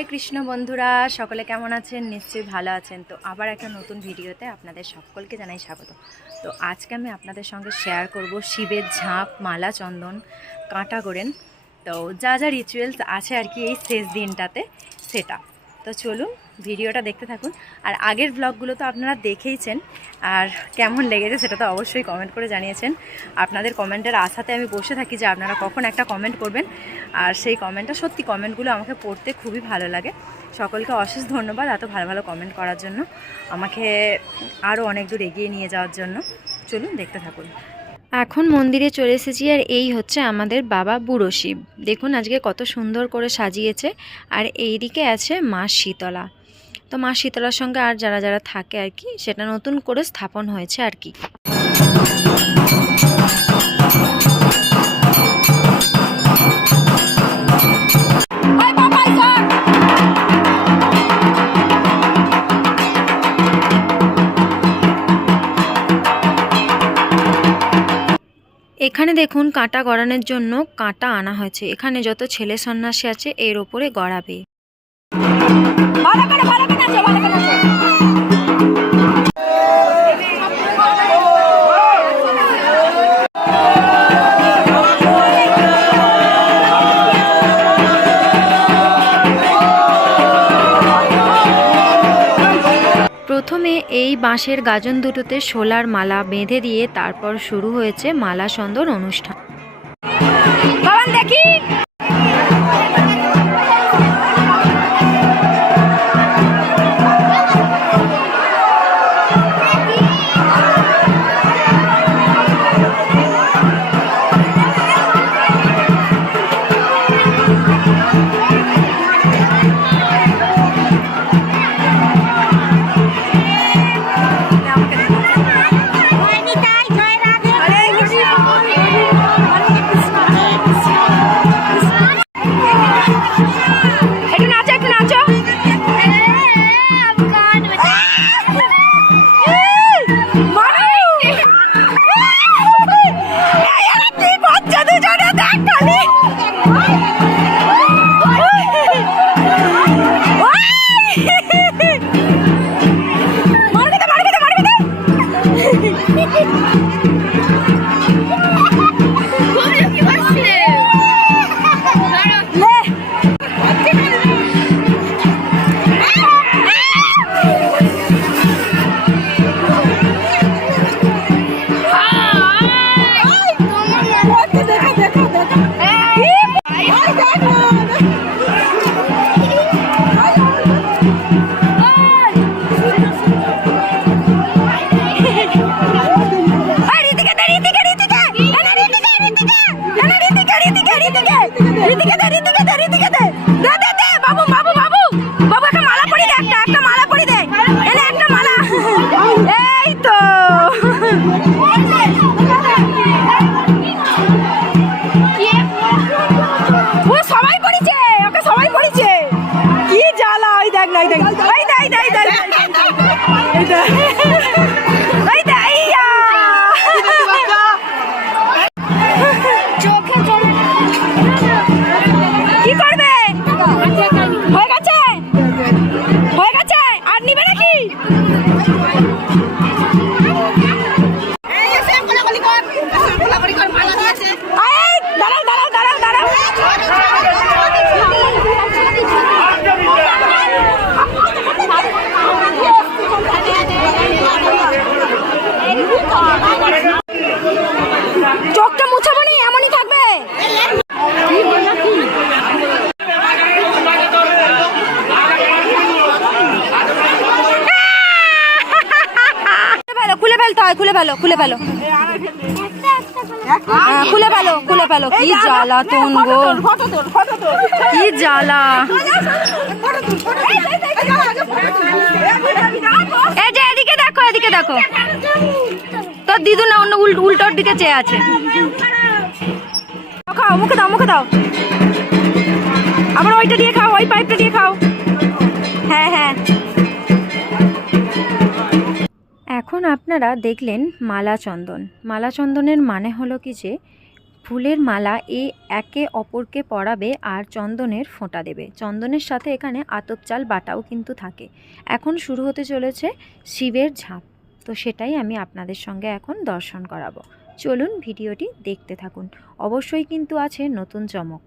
হরে কৃষ্ণ বন্ধুরা, সকলে কেমন আছেন? নিশ্চয়ই ভালো আছেন। তো আবার একটা নতুন ভিডিওতে আপনাদের সকলকে জানাই স্বাগত। তো আজকে আমি আপনাদের সঙ্গে শেয়ার করব শিবের ঝাঁপ, মালা, চন্দন, কাঁটা করেন তো যা যা রিচুয়ালস আছে আর কি এই শেষ দিনটাতে, সেটা। তো চলুন ভিডিওটা দেখতে থাকুন। আর আগের ব্লগগুলো তো আপনারা দেখেইছেন। আর কেমন লেগেছে সেটা তো অবশ্যই কমেন্ট করে জানিয়েছেন। আপনাদের কমেন্টের আশাতে আমি বসে থাকি যে আপনারা কখন একটা কমেন্ট করবেন। আর সেই কমেন্টটা সত্যি কমেন্টগুলো আমাকে পড়তে খুবই ভালো লাগে। সকলকে অশেষ ধন্যবাদ এত ভালো ভালো কমেন্ট করার জন্য। আমাকে আরও অনেক দূর এগিয়ে নিয়ে যাওয়ার জন্য। চলুন দেখতে থাকুন। এখন মন্দিরে চলে এসেছি আর এই হচ্ছে আমাদের বাবা বুড়ো শিব। দেখুন আজকে কত সুন্দর করে সাজিয়েছে। আর এই দিকে আছে মা শীতলা। তো মা শীতলার সঙ্গে আর যারা যারা থাকে আর কি সেটা নতুন করে স্থাপন হয়েছে আর কি। এখানে দেখুন কাঁটা গড়ানোর জন্য কাঁটা আনা হয়েছে। এখানে যত ছেলে সন্ন্যাসী আছে এর ওপরে গড়াবে। প্রথমে এই বাঁশের গাজন দুটোতে শোলার মালা বেঁধে দিয়ে তারপর শুরু হয়েছে মালা সন্দন অনুষ্ঠান। দেখি। ঋতিকা দে ঋতিকা দে হয় খুলে ফেলো খুলে ফেলো। হ্যাঁ, খুলে ফেলো খুলে ফেলো। কি জ্বালা তোন গো। কি জ্বালা। এই যে এদিকে দেখো এদিকে দেখো। তোর দিদু না অন্য উল- উল্টোর দিকে চেয়ে আছে। খাও মুখে দাও মুখে দাও। আবার ওইটা দিয়ে খাও ওই পাইপটা দিয়ে খাও। এখন আপনারা দেখলেন মালা চন্দন মালা চন্দনের মানে হলো কি যে, ফুলের মালা এ একে অপরকে পরাবে আর চন্দনের ফোঁটা দেবে। চন্দনের সাথে এখানে আতপ চাল বাটাও কিন্তু থাকে। এখন শুরু হতে চলেছে শিবের ঝাঁপ। তো সেটাই আমি আপনাদের সঙ্গে এখন দর্শন করাবো। চলুন ভিডিওটি দেখতে থাকুন। অবশ্যই কিন্তু আছে নতুন চমক।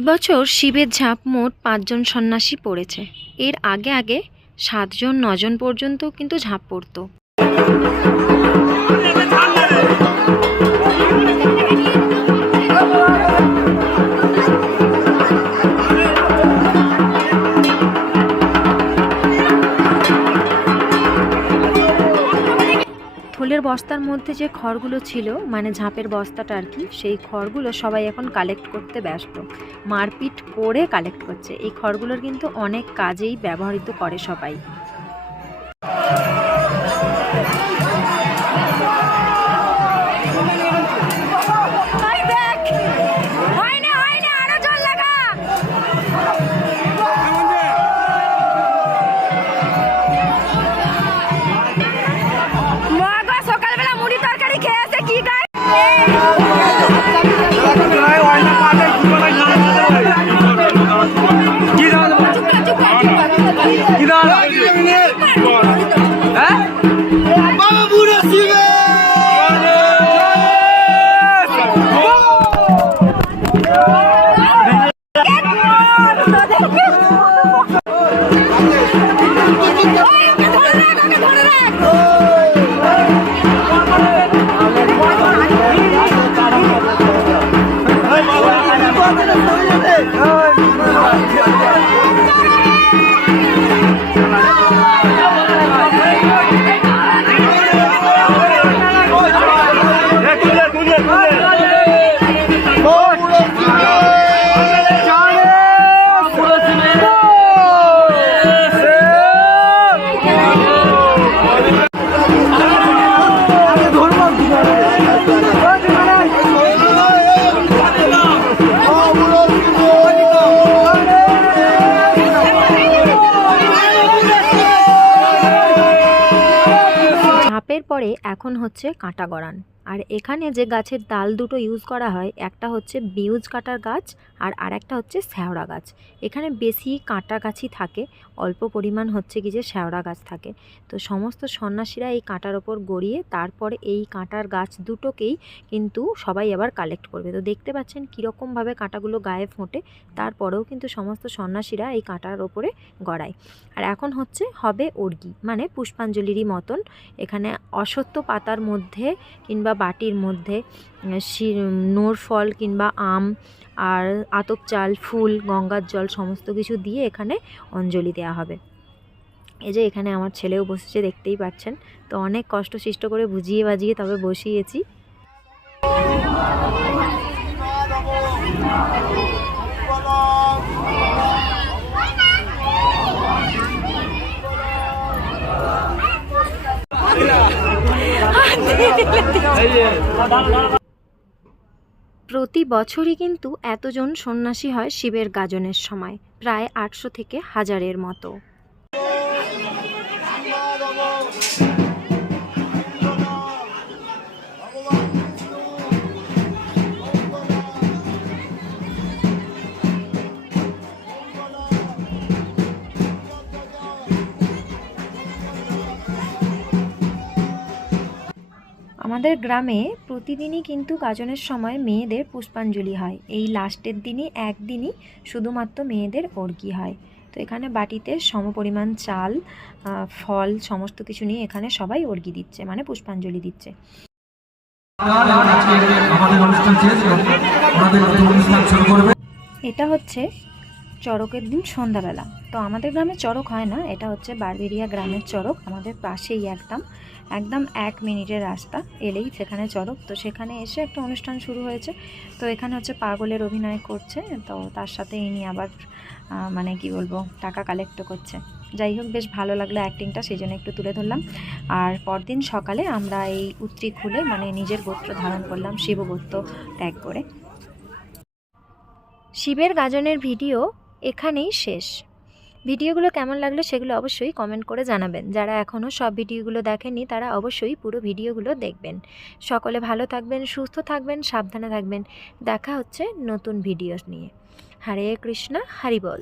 এই বছর শিবের ঝাঁপ মোট পাঁচজন সন্ন্যাসী পড়েছে। এর আগে আগে সাতজন, নজন পর্যন্ত কিন্তু ঝাঁপ পড়তো। থলের বস্তার মধ্যে যে খড়গুলো ছিল মানে ঝাঁপের বস্তাটা আর কি, সেই খড়গুলো সবাই এখন কালেক্ট করতে ব্যস্ত। মারপিট করে কালেক্ট করছে। এই খড়গুলোর কিন্তু অনেক কাজেই ব্যবহৃত করে সবাই। পরে এখন হচ্ছে কাঁটা গড়ান। আর এখানে যে গাছের ডাল দুটো ইউজ করা হয়, একটা হচ্ছে বিউজ কাটার গাছ আর আরেকটা হচ্ছে শ্যাওড়া গাছ। এখানে বেশি কাঁটা গাছই থাকে, অল্প পরিমাণ হচ্ছে কি যে শ্যাওড়া গাছ থাকে। তো সমস্ত সন্ন্যাসীরা এই কাঁটার ওপর গড়িয়ে তারপরে এই কাঁটার গাছ দুটোকেই কিন্তু সবাই আবার কালেক্ট করবে। তো দেখতে পাচ্ছেন কীরকমভাবে কাঁটাগুলো গায়ে ফোটে, তারপরেও কিন্তু সমস্ত সন্ন্যাসীরা এই কাঁটার ওপরে গড়ায়। আর এখন হচ্ছে হবে অর্গি মানে পুষ্পাঞ্জলিরই মতন। এখানে অসত্য পাতার মধ্যে কিংবা বাটির মধ্যে নোর ফল কিংবা আম আর আতপ চাল, ফুল, গঙ্গার জল সমস্ত কিছু দিয়ে এখানে অঞ্জলি দেওয়া হবে। এই যে এখানে আমার ছেলেও বসেছে, দেখতেই পাচ্ছেন। তো অনেক কষ্ট সৃষ্ট করে বুঝিয়ে বাজিয়ে তবে বসিয়েছি। প্রতি বছরই কিন্তু এতজন সন্ন্যাসী হয় শিবের গাজনের সময় প্রায় আটশো থেকে হাজারের মতো। আমাদের গ্রামে প্রতিদিনই কিন্তু গাজনের সময় মেয়েদের পুষ্পাঞ্জলি হয়। এই লাস্টের দিনই, একদিনই শুধুমাত্র মেয়েদের অর্ঘি হয়। তো এখানে বাটিতে সমপরিমাণ চাল ফল সমস্ত কিছু নিয়ে এখানে সবাই অর্ঘি দিচ্ছে মানে পুষ্পাঞ্জলি দিচ্ছে। এটা হচ্ছে চড়কের দিন সন্ধ্যাবেলা। তো আমাদের গ্রামে চড়ক হয় না, এটা হচ্ছে বারবেরিয়া গ্রামের চড়ক। আমাদের পাশেই একদম। একদম এক মিনিটের রাস্তা এলেই সেখানে চলো। তো সেখানে এসে একটা অনুষ্ঠান শুরু হয়েছে। তো এখানে হচ্ছে পাগলের অভিনয় করছে। তো তার সাথে ইনি আবার মানে কি বলব, টাকা কালেক্ট করছে। যাই হোক, বেশ ভালো লাগল অ্যাক্টিংটা সেই জন্য একটু তুলে ধরলাম। আর পরদিন সকালে আমরা এই উত্রি খুলে মানে নিজের গোত্র ধারণ করলাম, শিবগোত্র ত্যাগ করে। শিবের গাজনের ভিডিও এখানেই শেষ। ভিডিওগুলো কেমন লাগল সেগুলো অবশ্যই কমেন্ট করে জানাবেন। যারা এখনও সব ভিডিওগুলো দেখেননি, তারা অবশ্যই পুরো ভিডিওগুলো দেখবেন। সকলে ভালো থাকবেন, সুস্থ থাকবেন, সাবধানে থাকবেন। দেখা হচ্ছে নতুন ভিডিও নিয়ে। হরে কৃষ্ণা, হরি বল।